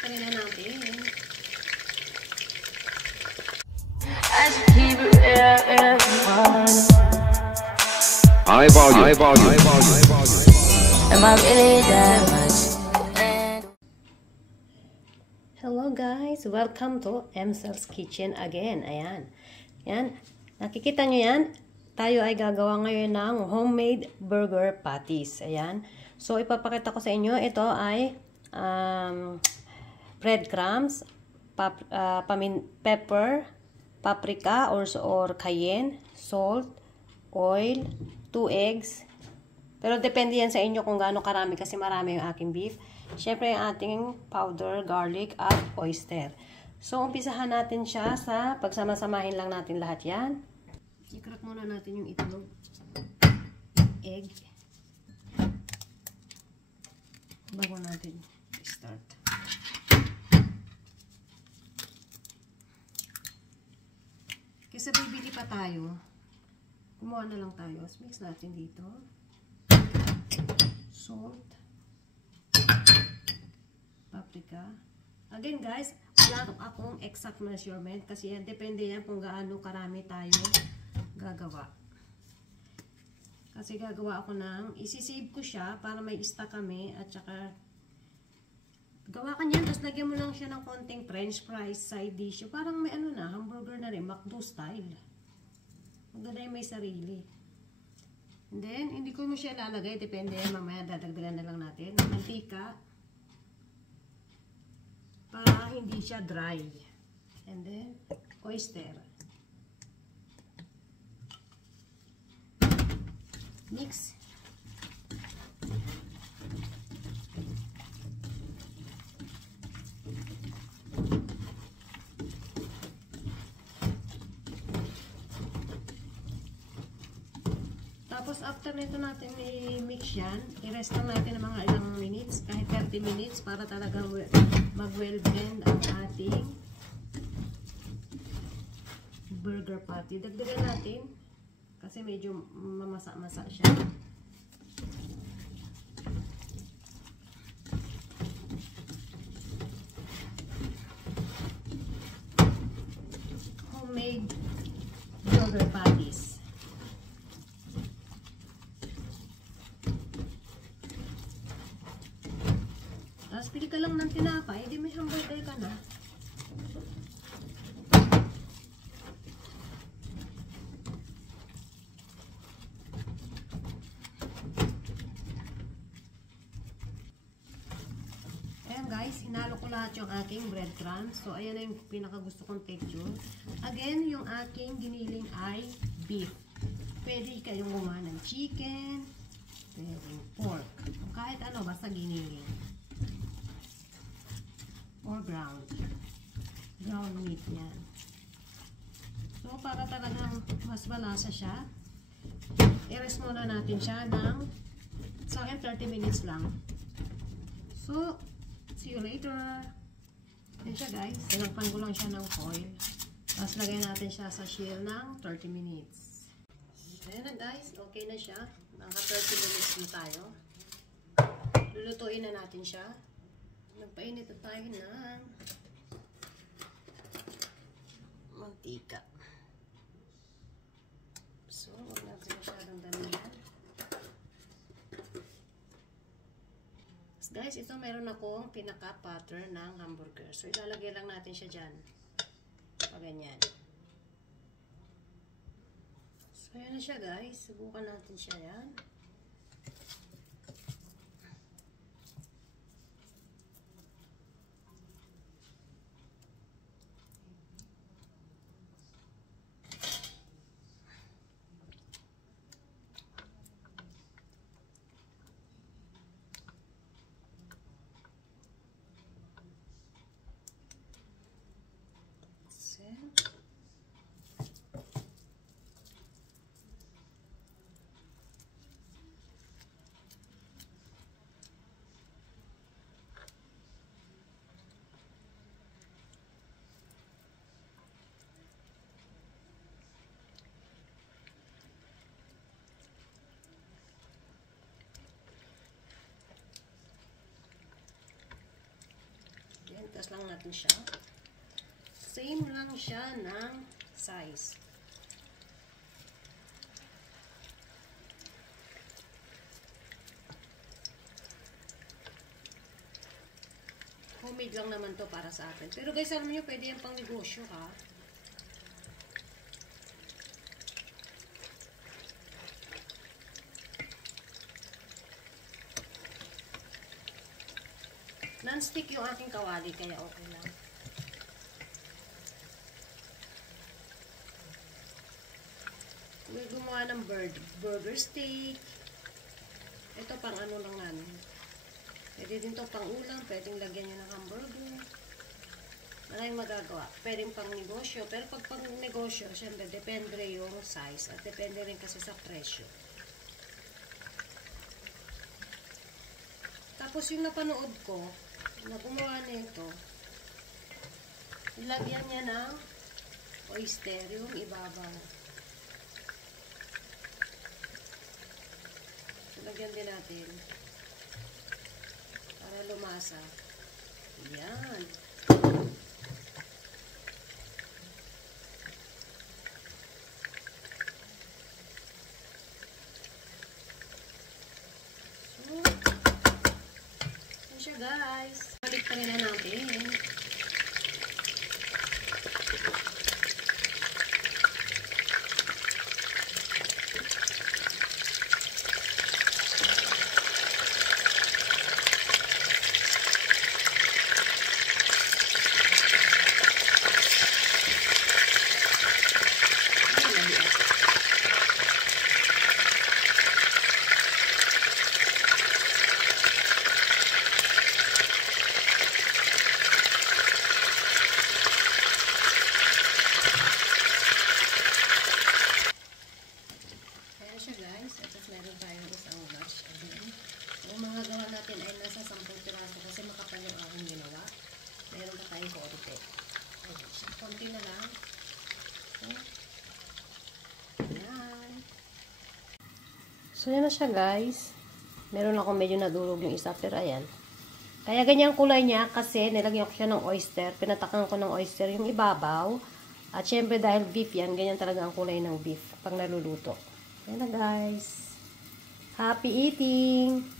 Tikman na natin. High volume. High volume. High volume. High volume. Am I really that much? Hello guys! Welcome to Emcel's Kitchen again. Ayan. Yan. Nakikita nyo yan? Tayo ay gagawa ngayon ng homemade burger patties. Ayan. So, ipapakita ko sa inyo. Ito ay breadcrumbs, pepper, paprika or cayenne, salt, oil, 2 eggs. Pero depende yan sa inyo kung gaano karami kasi marami yung aking beef. Siyempre yung ating powder, garlic, at oyster. So, umpisahan natin siya sa pagsama-samahin lang natin lahat yan. I-crack muna natin yung itlog. Egg. Bago natin start. Kasi bibili pa tayo. Kumuha na lang tayo. Mix natin dito. Salt. Paprika. Again guys, wala akong exact measurement kasi yan, depende yan kung gaano karami tayo gagawa. Kasi gagawa ako ng, isisave ko siya para may stock kami at saka gawa ka niyan, tapos lagyan mo lang siya ng konting french fries, side dish. Parang may ano na, hamburger na rin, McDo style. Maganda yung may sarili. And then, hindi ko mo siya lalagay, depende yan, mamaya dadagdagan na lang natin. Mantika. Para hindi siya dry. And then, oyster. Mix. Tapos, after nito natin i-mix yan, i-rest lang natin ng mga ilang minutes, kahit 30 minutes, para talaga mag-well blend ang ating burger patty. Dagdagan natin, kasi medyo mamasa-masa siya. Homemade burger patties. Pili ka lang ng tinapay, hindi may hamburger ka na. Ayan guys, hinalo ko lahat yung aking breadcrumbs. So, ayan na yung pinakagusto kong texture. Again, yung aking giniling ay beef. Pwede kayong gumawa ng chicken, pwedeng pork. Kahit ano, basta giniling. Or ground meat yan. So, para talagang mas malasa siya, i-rest muna natin siya ng sa akin 30 minutes lang. So, see you later. Yan siya guys, sinangpan ko lang siya ng foil, tapos lagay natin siya sa chill ng 30 minutes. Ayan na guys, okay na siya. Naka 30 minutes na tayo. Lulutuin na natin siya. Nagpainit na tayo ng mantika. So, huwag natin masyadong damihan. Guys, ito meron akong pinaka-pattern ng hamburger. So, ilalagay lang natin siya dyan. Paganyan. So, ayan na siya guys. Subukan natin siya yan. Tigas lang natin siya. Same lang siya ng size. Homemade lang naman to para sa atin. Pero guys, alam niyo, pwede yan pang negosyo ha. Non-stick yung aking kawali, kaya okay lang. May gumawa ng burger steak. Ito pang ano lang namin. Pwede din to pang ulam, pwedeng lagyan nyo ng hamburger. Maraming magagawa. Pwedeng pang negosyo. Pero pag pang negosyo, syempre, depende yung size at depende rin kasi sa presyo. Tapos yung napanood ko, na gumawa nito, ilagyan niya ng oyster yung ibabaw. Ilagyan din natin para lumasa. Yan. So, yan siya guys. Balik pa rin na natin. Meron tayong isang batch again. Ang mga gawa natin ay nasa 10 piraso kasi makapal yung aking ginawa. Meron pa tayong konti. Konti na lang. Ayan. So, yan na siya guys. Meron ako medyo nadurog yung isa, pero ayan. Kaya ganyan kulay niya kasi nilagyan ko siya ng oyster. Pinatakan ko ng oyster yung ibabaw. At syempre dahil beef yan, ganyan talaga ang kulay ng beef pag naluluto. Ayan na guys. Happy eating!